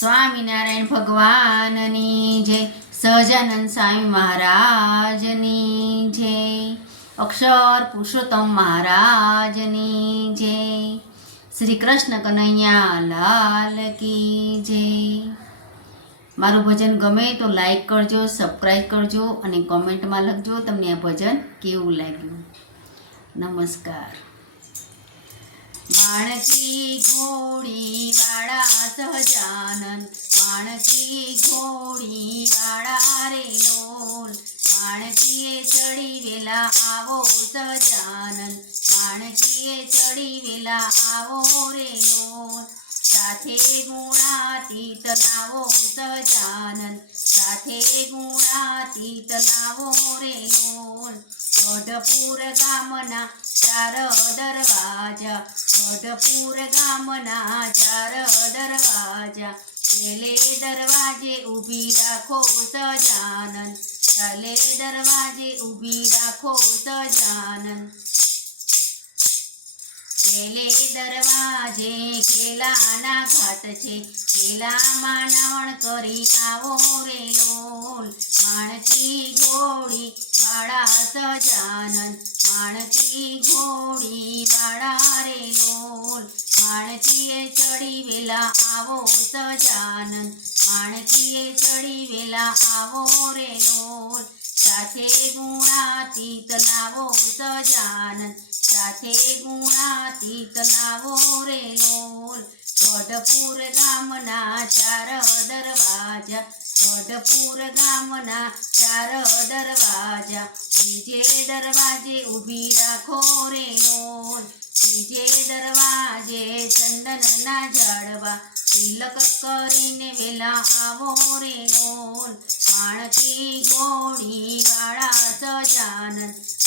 સ્વામિનારાયણ ભગવાનની જય. સહજાનંદ સ્વામી મહારાજની જય. અક્ષર પુરુષોત્તમ મહારાજની જય. શ્રી કૃષ્ણ કનૈયા લાલ કી જય. મારું ભજન ગમે તો લાઈક કરજો, સબસ્ક્રાઈબ કરજો અને કોમેન્ટમાં લખજો તમને આ ભજન કેવું લાગ્યું. નમસ્કાર. માણકી ઘોડી વાળા સહજાનંદ, માણકી ઘોડી વાળા રે લોલ, માણકીએ ચડી વેલા આવો સહજાનંદ, માણકીએ ચડી વેલા આવો રે લોલ. સાથે ગુણાતીત લાવો સહજાનંદ, સાથે ગુણાતીત લાવો રે લોલ. ગઢપુર ગામના ચાર દરવાજા અઢપુર ગામના ચાર દરવાજા. પેલે દરવાજે ઊભી રાખો સજાનન ચાલે દરવાજે ઊભી રાખો સજાનન પેલે દરવાજે કેલાના ઘાટ છે કેલામાં નવણ કરી આવો રે લોલ. માણકી ઘોડી વાળા સજાનન માણતી ઘોડી વાળા રે લોલ માણતીએ ચડી વેલા આવો સજાનન માણતીએ ચડી વેલા આવો રે લોલ સાથે ગુણાતીત લાવો સજાનન સાથે ગુણાતીત લાવો રે લોલ ગઢપુર ગામના ચાર દરવાજા. ગઢપુર ગામના ચાર દરવાજા બીજે દરવાજે ઊભી રાખો રે નોર બીજે દરવાજે ચંદનના ઝાડવા તિલક કરીને વેલા આવો રે નોર, માણકી ગોળી વાળા સજાનન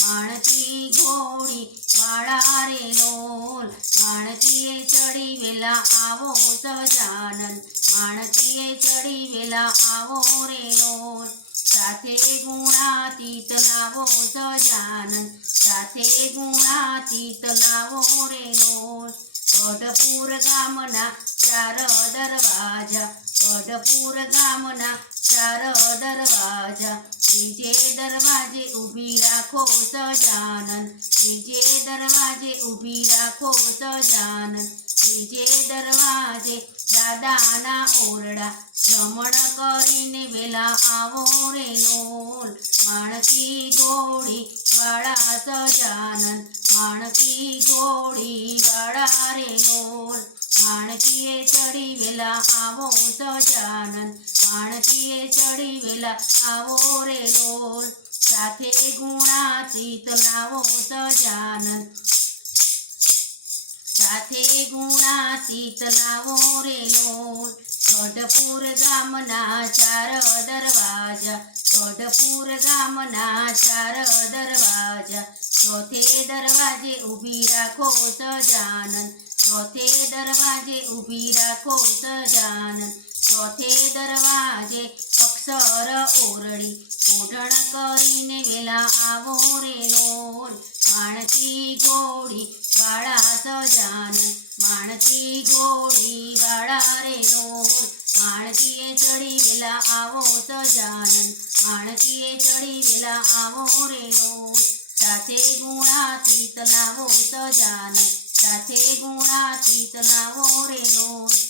માણકી ગોળી વાળા રે નોર, માણકીએ ચડી વેલા આવો સજાનંદ માણકીએ ચડી વેલા આવો રે લોલ સાથે ગુણાતીત લાવો સજાનંદ. સાથે ગુણાતીત લાવો રે લોલ ગઢપુર ગામના ચાર દરવાજા. ગઢપુર ગામના ચાર દરવાજા. બીજે દરવાજે ઊભી રાખો સજાનન બીજે દરવાજે ઊભી રાખો સજાનન બીજે દરવાજે દાદાના ઓરડા. ભ્રમણ કરીને વેલા આવો રે લોલ માણકી ગોળી વાળા સજાનન માણકી ગોળી વાળા રે લોલ માણકીએ ચડી વેલા આવો સજાનંદ. માણકીએ ચડી વેલા આવો રે લોલ સાથે ગુણાતીત લાવો સજાનંદ. સાથે ગુણાતીત લાવો રે લોલ ગઢપુર ગામના ચાર દરવાજા. ગઢપુર ગામના ચાર દરવાજા. ચોથે દરવાજે ઊભી રાખો સજાનંદ. ચોથે દરવાજે ઊભી રાખો સજાનંદ. ચોથે દરવાજે અક્ષર ઓરડી. ઓઢણ કરીને વેલા આવો રે લોલ. માણકી ઘોડી વાળા સજાન માણકી ઘોડી વાળા રે લોલ. માણકીએ ચડી વેલા આવો સજાનંદ માણકીએ ચડી વેલા આવો રે લોલ. સાથે ગુણાતીત લાવો સજાનંદ સાથે ગુણાતીત લાવો રે લોલ.